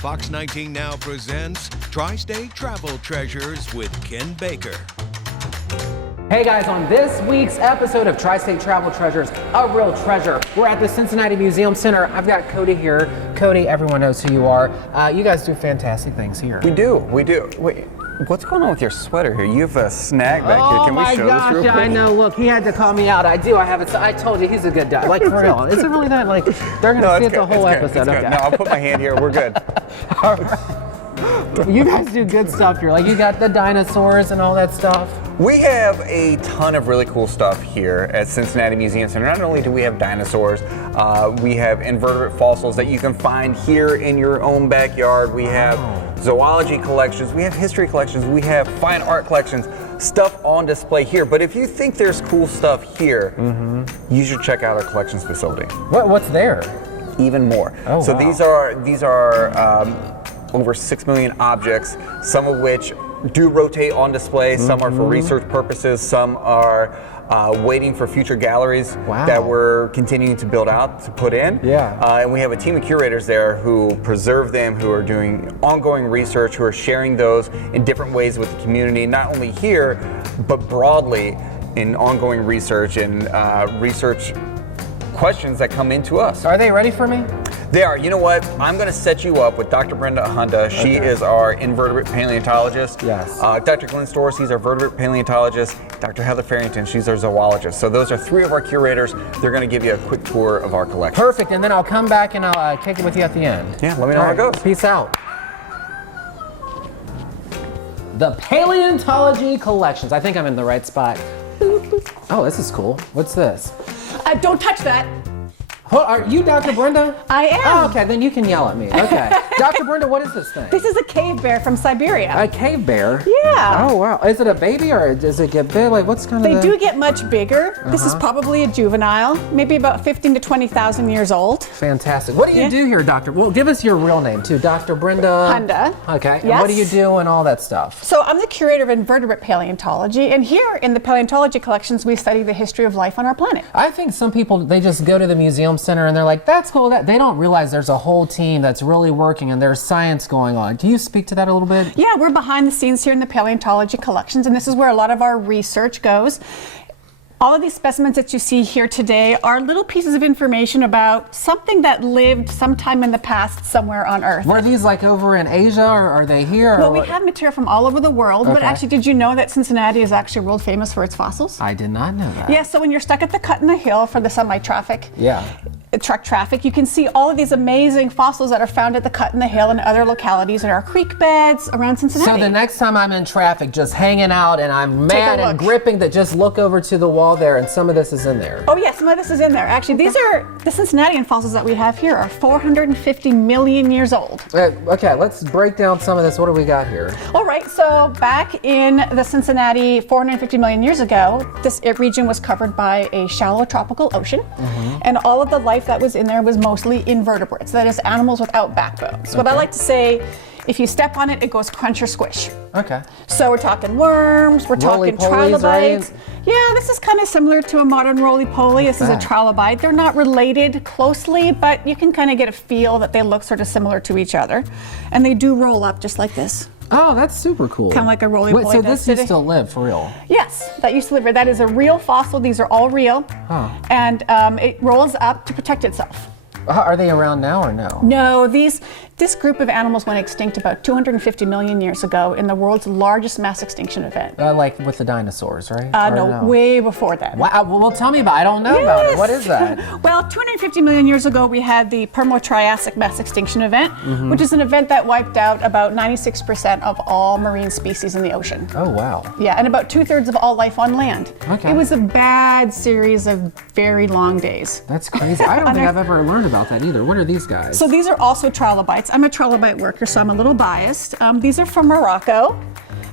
Fox 19 Now presents Tri-State Travel Treasures with Ken Baker. Hey guys, on this week's episode of Tri-State Travel Treasures, a real treasure. We're at the Cincinnati Museum Center. I've got Cody here. Cody, everyone knows who you are. You guys do fantastic things here. We do. Wait, what's going on with your sweater here? You have a snag back here. Can we show this real quick? I know. Look, he had to call me out. I have it. I told you he's a good guy. Like, for real. Is it really that? Like, they're going to see it the whole episode. Okay. No, I'll put my hand here. We're good. All right. You guys do good stuff here. Like, you got the dinosaurs and all that stuff. We have a ton of really cool stuff here at Cincinnati Museum Center. Not only do we have dinosaurs, we have invertebrate fossils that you can find here in your own backyard. We have zoology collections, we have history collections, we have fine art collections, stuff on display here. But if you think there's cool stuff here, you should check out our collections facility. What's there? Even more. Oh, so wow. these are over 6 million objects, some of which do rotate on display, some are for research purposes, some are waiting for future galleries that we're continuing to build out, to put in. And we have a team of curators there who preserve them, who are doing ongoing research, who are sharing those in different ways with the community, not only here, but broadly in ongoing research and research questions that come into us. Are they ready for me? They are. You know what? I'm going to set you up with Dr. Brenda Ahunda. She is our invertebrate paleontologist. Yes. Dr. Glenn Storrs, he's our vertebrate paleontologist. Dr. Heather Farrington, she's our zoologist. So those are 3 of our curators. They're going to give you a quick tour of our collection. Perfect. And then I'll come back and I'll kick it with you at the end. Yeah, let me know how it goes. Peace out. The Paleontology Collections. I think I'm in the right spot. Oh, this is cool. What's this? Don't touch that. Are you Dr. Brenda? I am. Oh, okay, then you can yell at me. Okay. Dr. Brenda, what is this thing? This is a cave bear from Siberia. A cave bear? Yeah. Oh, wow. Is it a baby or does it get big? Like, what's kind of They do get much bigger. This is probably a juvenile, maybe about 15 to 20,000 years old. Fantastic. What do you do here, Doctor? Well, give us your real name, too. Dr. Brenda Ahunda. Okay. Yes. And what do you do and all that stuff? So I'm the curator of invertebrate paleontology, and here in the Paleontology Collections, we study the history of life on our planet. I think some people, they just go to the museum center and they're like, that's cool. They don't realize there's a whole team that's really working and there's science going on. Can you speak to that a little bit? Yeah, we're behind the scenes here in the Paleontology Collections, and this is where a lot of our research goes. All of these specimens that you see here today are little pieces of information about something that lived sometime in the past somewhere on Earth. Were these like over in Asia or are they here? Well, we have material from all over the world, but actually, did you know that Cincinnati is actually world famous for its fossils? I did not know that. Yeah, so when you're stuck at the cut in the hill for the semi-traffic, truck traffic, you can see all of these amazing fossils that are found at the cut in the hill and other localities in our creek beds around Cincinnati. So the next time I'm in traffic just hanging out and I'm mad and gripping, that just look over to the wall there and some of this is in there. Oh yeah, some of this is in there. Actually, these are the Cincinnatian fossils that we have here are 450 million years old. Okay, let's break down some of this. What do we got here? All right, so back in the Cincinnati 450 million years ago, this region was covered by a shallow tropical ocean, and all of the life that was in there was mostly invertebrates, that is animals without backbones. What I like to say, if you step on it, it goes crunch or squish. Okay. So we're talking worms, we're talking trilobites. Right? Yeah, this is kind of similar to a modern roly-poly. This is a trilobite. They're not related closely, but you can kind of get a feel that they look sort of similar to each other. And they do roll up just like this. Oh, that's super cool. Kind of like a roly-poly. Wait, so this used to live for real? Yes, that used to live here. That is a real fossil. These are all real. And it rolls up to protect itself. Are they around now or no? No, this group of animals went extinct about 250 million years ago in the world's largest mass extinction event. Like with the dinosaurs, right? No, way before that. Wow, well, tell me about it. I don't know about it. What is that? Well, 250 million years ago, we had the Permo-Triassic mass extinction event, which is an event that wiped out about 96% of all marine species in the ocean. Oh, wow. Yeah, and about 2/3 of all life on land. Okay. It was a bad series of very long days. That's crazy. I don't think I've ever learned about that either. What are these guys? So these are also trilobites. I'm a trilobite worker, so I'm a little biased. These are from Morocco,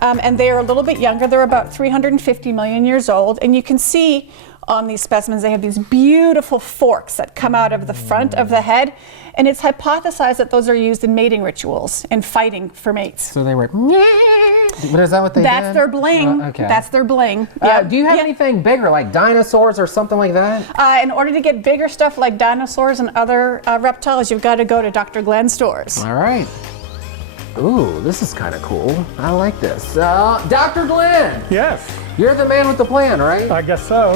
and they are a little bit younger. They're about 350 million years old, and you can see on these specimens they have these beautiful forks that come out of the front of the head, and it's hypothesized that those are used in mating rituals and fighting for mates. So they were. But is that what they That's did? their bling. Okay. That's their bling. Do you have anything bigger, like dinosaurs or something like that? In order to get bigger stuff like dinosaurs and other reptiles, you've got to go to Dr. Glenn Storrs. All right. Ooh, this is kind of cool. I like this. Dr. Glenn, Yes, you're the man with the plan, right? I guess so.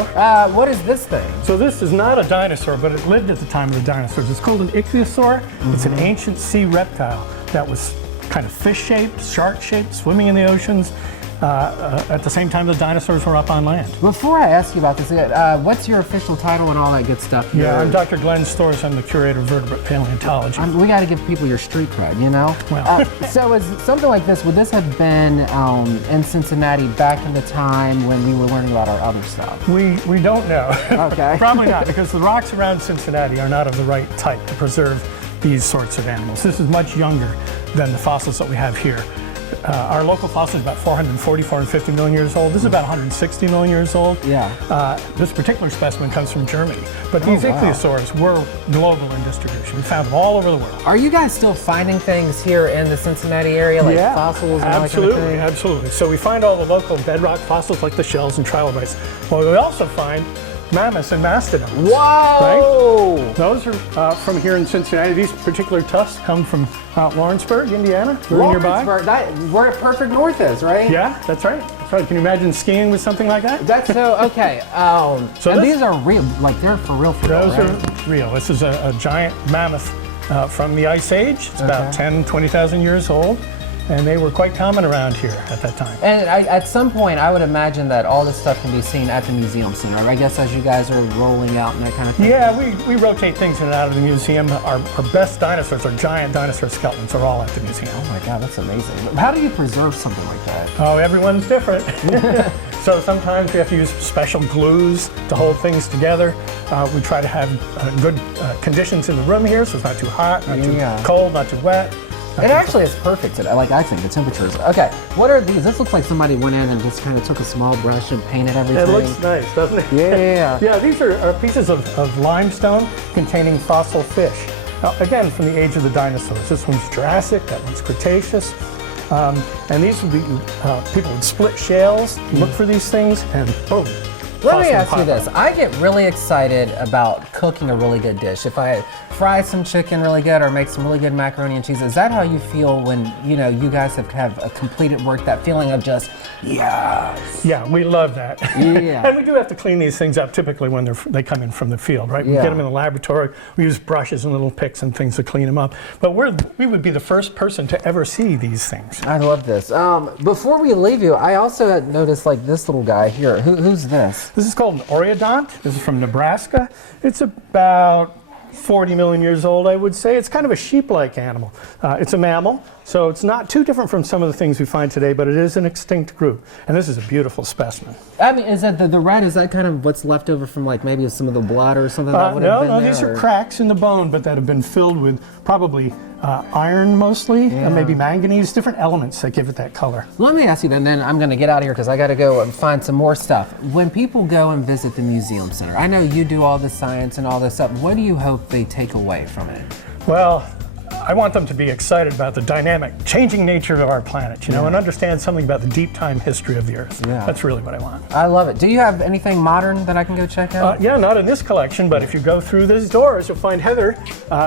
What is this thing? So this is not a dinosaur, but it lived at the time of the dinosaurs. It's called an ichthyosaur. It's an ancient sea reptile that was kind of fish-shaped, shark-shaped, swimming in the oceans. At the same time the dinosaurs were up on land. Before I ask you about this, what's your official title and all that good stuff here? Yeah, I'm Dr. Glenn Storrs. I'm the curator of vertebrate paleontology. We got to give people your street cred, you know? Well. So is something like this, would this have been in Cincinnati back in the time when we were learning about our other stuff? We don't know. Okay. Probably not, because the rocks around Cincinnati are not of the right type to preserve these sorts of animals. This is much younger than the fossils that we have here. Our local fossil is about 450 million years old. This is about 160 million years old. Yeah. This particular specimen comes from Germany. But these ichthyosaurs were global in distribution. We found them all over the world. Are you guys still finding things here in the Cincinnati area, like fossils and all that kind of thing? Absolutely. So we find all the local bedrock fossils like the shells and trilobites. Well, we also find mammoths and mastodons. Whoa! Right? Those are from here in Cincinnati. These particular tufts come from Lawrenceburg, Indiana, very nearby. Where perfect north is, right? Yeah, that's right. That's right. Can you imagine skiing with something like that? That's so, okay. So and these are real, like they're for real, Those right? are real. This is a giant mammoth from the Ice Age. It's about 10, 20,000 years old. And they were quite common around here at that time. And at some point, I would imagine that all this stuff can be seen at the museum center. I guess as you guys are rolling out and that kind of thing. Yeah, we rotate things in and out of the museum. Our best dinosaurs, our giant dinosaur skeletons, are all at the museum. Oh my God, that's amazing. How do you preserve something like that? Oh, everyone's different. So sometimes we have to use special glues to hold things together. We try to have good conditions in the room here, so it's not too hot, not too cold, not too wet. It actually is perfect today. Like, I think the temperatures. Okay, what are these? This looks like somebody went in and just kind of took a small brush and painted everything. It looks nice, doesn't it? Yeah. Yeah, these are pieces of limestone containing fossil fish. Again, from the age of the dinosaurs. This one's Jurassic, that one's Cretaceous. And these would be, people would split shales, look for these things, and boom. Let me ask you this. I get really excited about cooking a really good dish. If I fry some chicken really good or make some really good macaroni and cheese, is that how you feel when, you guys have a completed work, that feeling of just, yes? Yeah, we love that. Yeah. And we do have to clean these things up typically when they come in from the field, right? We get them in the laboratory. We use brushes and little picks and things to clean them up. But we would be the first person to ever see these things. I love this. Before we leave you, I also had noticed like this little guy here. Who's this? This is called an oreodont. This is from Nebraska. It's about 40 million years old, I would say. It's kind of a sheep-like animal. It's a mammal, so it's not too different from some of the things we find today, but it is an extinct group. And this is a beautiful specimen. I mean, is that the red, is that kind of what's left over from like maybe some of the blood or something that would have been No, there? these are cracks in the bone, but that have been filled with probably iron mostly, and maybe manganese, different elements that give it that color. Let me ask you then I'm going to get out of here because I got to go and find some more stuff. When people go and visit the museum center, I know you do all the science and all this stuff. What do you hope they take away from it? Well, I want them to be excited about the dynamic, changing nature of our planet, and understand something about the deep time history of the Earth. Yeah. That's really what I want. I love it. Do you have anything modern that I can go check out? Yeah, not in this collection, but if you go through these doors, you'll find Heather,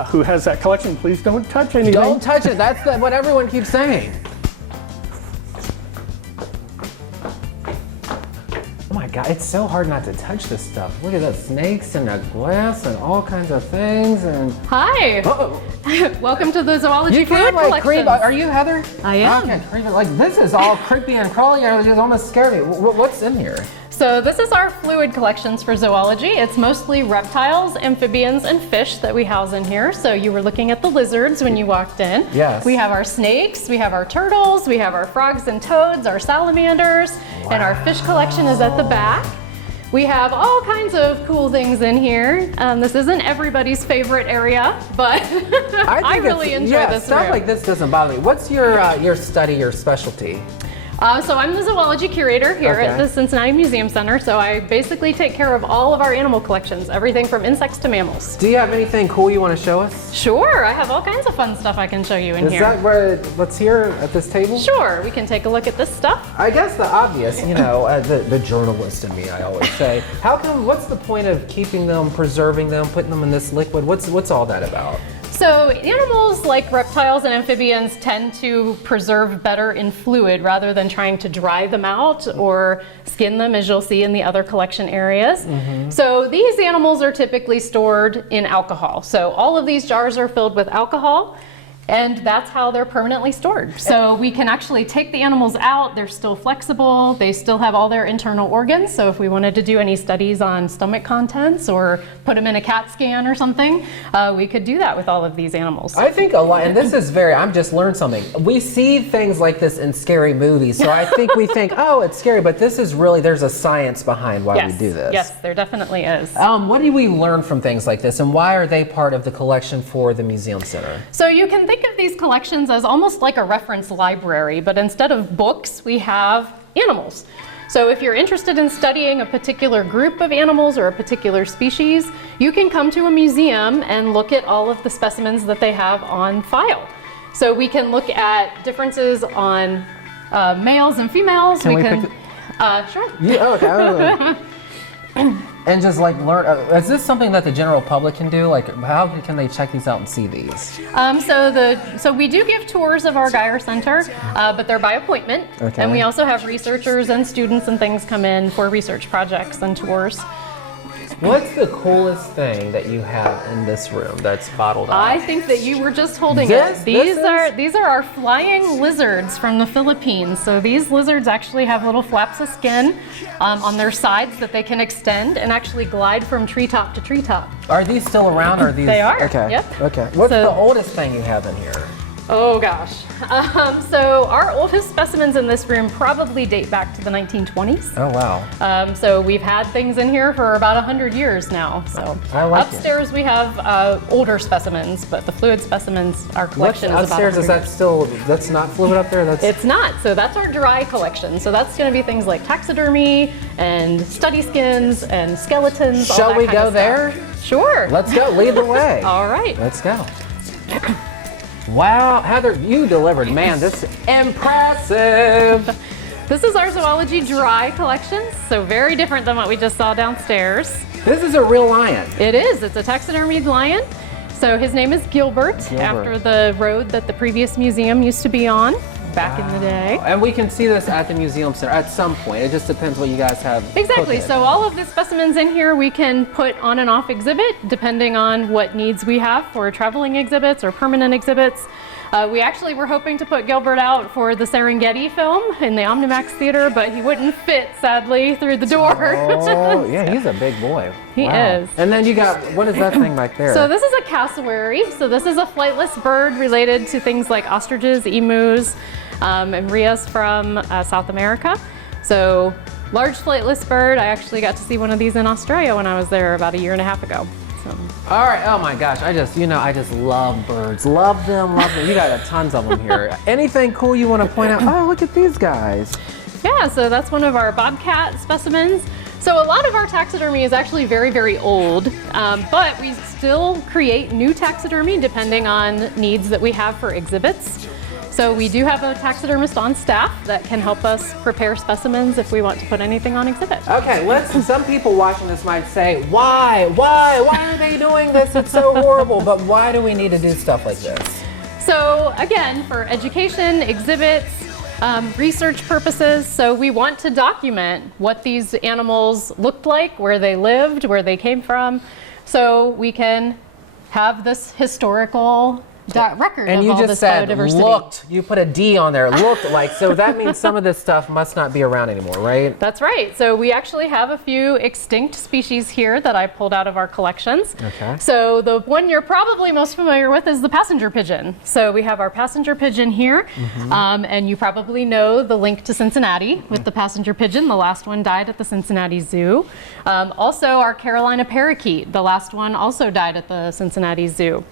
who has that collection. Please don't touch anything. Don't touch it. That's what everyone keeps saying. Oh my God, it's so hard not to touch this stuff. Look at the snakes and the glass and all kinds of things and... Hi! Welcome to the Zoology Collections. Are you Heather? I am. Okay, creepy. Like, this is all creepy and crawly. It just almost scared me. What's in here? So this is our fluid collections for zoology. It's mostly reptiles, amphibians, and fish that we house in here. So you were looking at the lizards when you walked in. Yes. We have our snakes, we have our turtles, we have our frogs and toads, our salamanders, and our fish collection is at the back. We have all kinds of cool things in here. This isn't everybody's favorite area, but I really enjoy this stuff room. like this doesn't bother me. What's your study, your specialty? So I'm the zoology curator here at the Cincinnati Museum Center, so I basically take care of all of our animal collections, everything from insects to mammals. Do you have anything cool you want to show us? Sure, I have all kinds of fun stuff I can show you in here. Is that where, what's here at this table? Sure, we can take a look at this stuff. I guess the obvious, the journalist in me, I always say, what's the point of keeping them, preserving them, putting them in this liquid? What's all that about? So animals like reptiles and amphibians tend to preserve better in fluid rather than trying to dry them out or skin them, as you'll see in the other collection areas. So these animals are typically stored in alcohol. So all of these jars are filled with alcohol, and that's how they're permanently stored. So we can actually take the animals out, they're still flexible, they still have all their internal organs. So if we wanted to do any studies on stomach contents or put them in a CAT scan or something, we could do that with all of these animals. I think a lot, and this is very, I'm just learned something. We see things like this in scary movies, so I think we think, oh, it's scary, but this is really, there's a science behind why we do this. Yes, there definitely is. What do we learn from things like this, and why are they part of the collection for the Museum Center? So you can think of these collections as almost like a reference library, but instead of books, we have animals. So if you're interested in studying a particular group of animals or a particular species, you can come to a museum and look at all of the specimens that they have on file. So we can look at differences on males and females. Can we can, pick sure. Yeah, okay. And just like learn, is this something that the general public can do? Like, how can they check these out and see these? So we do give tours of our Geyer Center, but they're by appointment. Okay. And we also have researchers and students and things come in for research projects and tours. What's the coolest thing that you have in this room that's bottled up? I think that you were just holding This- it. this These are our flying lizards from the Philippines. So these lizards actually have little flaps of skin on their sides that they can extend and actually glide from treetop to treetop. Are these still around, or are these? They are, Okay. yep. Okay. What's So- the oldest thing you have in here? Oh gosh. So our oldest specimens in this room probably date back to the 1920s. Oh wow. So we've had things in here for about 100 years now. So I like it. upstairs we have older specimens, but the fluid specimens, our What's collection is about upstairs? Is 100 that still? That's not fluid up there. That's. It's not. So that's our dry collection. So that's going to be things like taxidermy and study skins and skeletons. all Shall that we kind of go stuff. there? Sure. Let's go. Lead the way. All right. Let's go. Wow, Heather, you delivered. Man, this is impressive. This is our zoology dry collection. So very different than what we just saw downstairs. This is a real lion. It is. It's a taxidermied lion. So his name is Gilbert, after the road that the previous museum used to be on back in the day. And we can see this at the Museum Center at some point. It just depends what you guys have. Exactly. cooking. So all of the specimens in here we can put on and off exhibit depending on what needs we have for traveling exhibits or permanent exhibits. We actually were hoping to put Gilbert out for the Serengeti film in the Omnimax Theater, but he wouldn't fit, sadly, through the door. Oh, yeah, he's a big boy. He is. And then you got, what is that thing back there? So this is a cassowary. So this is a flightless bird related to things like ostriches, emus, and rheas from South America. So large flightless bird. I actually got to see one of these in Australia when I was there about 1.5 years ago. So. All right, oh my gosh, I just love birds. Love them. You got tons of them here. Anything cool you want to point out? Oh, look at these guys. Yeah, so that's one of our bobcat specimens. So a lot of our taxidermy is actually very, very old, but we still create new taxidermy depending on needs that we have for exhibits. So we do have a taxidermist on staff that can help us prepare specimens if we want to put anything on exhibit. Okay, some people watching this might say, why are they doing this? It's so horrible, but why do we need to do stuff like this? So again, for education, exhibits, research purposes, so we want to document what these animals looked like, where they lived, where they came from, so we can have this historical record and of you all just this said biodiversity. looked, you put a D on there, looked like, so that means some of this stuff must not be around anymore, right? That's right. So we actually have a few extinct species here that I pulled out of our collections. Okay. So the one you're probably most familiar with is the passenger pigeon. So we have our passenger pigeon here, and you probably know the link to Cincinnati with the passenger pigeon. The last one died at the Cincinnati Zoo. Also our Carolina parakeet. The last one also died at the Cincinnati Zoo.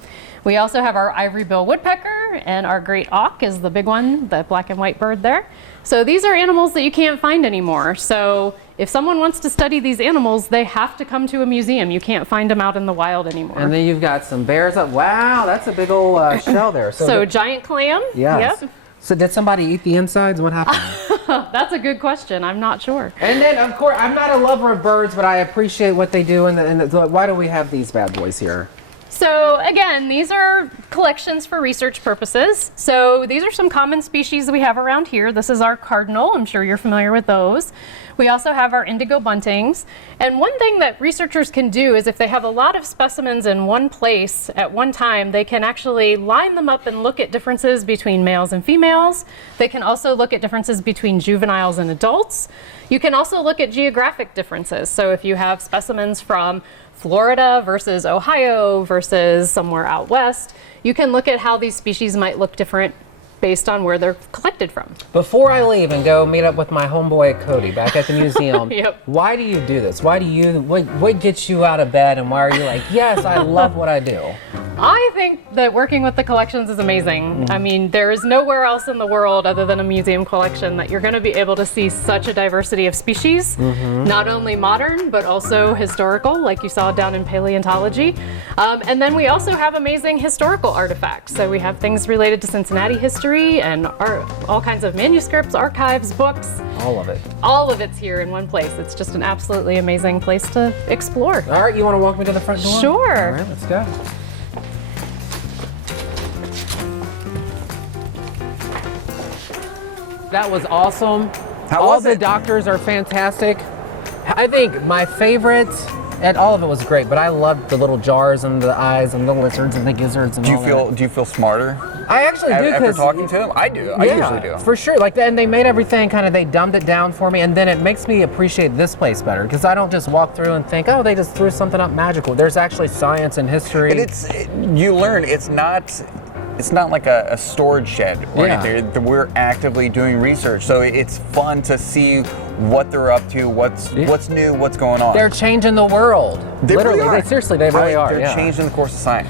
We also have our ivory-bill woodpecker, and our great auk is the big one, the black and white bird there. So these are animals that you can't find anymore. So if someone wants to study these animals, they have to come to a museum. You can't find them out in the wild anymore. And then you've got some bears up. Wow, that's a big old shell there. So giant clam? Yes. Yep. So did somebody eat the insides? What happened? That's a good question. I'm not sure. And then, of course, I'm not a lover of birds, but I appreciate what they do. And why do we have these bad boys here? So again, these are collections for research purposes. So these are some common species we have around here. This is our cardinal. I'm sure you're familiar with those. We also have our indigo buntings. And one thing that researchers can do is if they have a lot of specimens in one place at one time, they can actually line them up and look at differences between males and females. They can also look at differences between juveniles and adults. You can also look at geographic differences. So if you have specimens from Florida versus Ohio versus somewhere out west, you can look at how these species might look different based on where they're collected from. Before I leave and go meet up with my homeboy Cody back at the museum, Yep. Why do you do this? What gets you out of bed and why are you like, yes, I love what I do? I think that working with the collections is amazing. I mean, there is nowhere else in the world other than a museum collection that you're going to be able to see such a diversity of species, not only modern, but also historical, like you saw down in paleontology. And then we also have amazing historical artifacts. So we have things related to Cincinnati history and all kinds of manuscripts, archives, books. All of it. All of it's here in one place. It's just an absolutely amazing place to explore. All right, you want to walk me to the front door? Sure. All right, let's go. That was awesome. How all was the it? doctors are fantastic. I think my favorite, and all of it was great, but I loved the little jars and the eyes and the lizards and the gizzards and Do all that. you feel smarter I actually do after because talking to them? I do. I usually do. for sure. Like, and they made everything kind of, they dumbed it down for me, and then it makes me appreciate this place better because I don't just walk through and think, oh, they just threw something up magical. There's actually science and history. You learn it's not like a storage shed or anything. We're actively doing research, so it's fun to see what they're up to, what's new, what's going on. They're changing the world. They Literally, really are. seriously, they really are. They're Yeah. changing the course of science.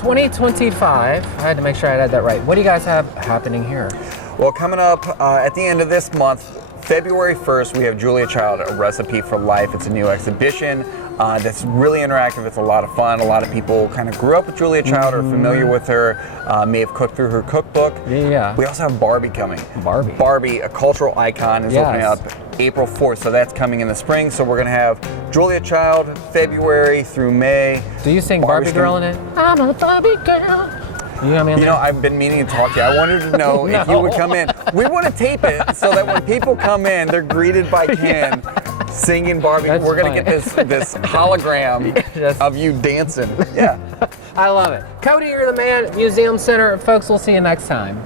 2025. I had to make sure I had that right. What do you guys have happening here? Well, coming up at the end of this month, February 1st, we have Julia Child, A Recipe for Life. It's a new exhibition that's really interactive. It's a lot of fun. A lot of people kind of grew up with Julia Child, are familiar with her, may have cooked through her cookbook. Yeah. We also have Barbie coming. Barbie, a cultural icon, is opening up April 4th, so that's coming in the spring. So we're going to have Julia Child February through May. Do you sing Barbie Girl in it? I'm a Barbie girl. You know, I've been meaning to talk to you. I wanted to know if you would come in. We want to tape it so that when people come in, they're greeted by Ken singing Barbie. That's We're going to get this hologram of you dancing. Yeah. I love it. Cody, you're the man. Museum Center. Folks, we'll see you next time.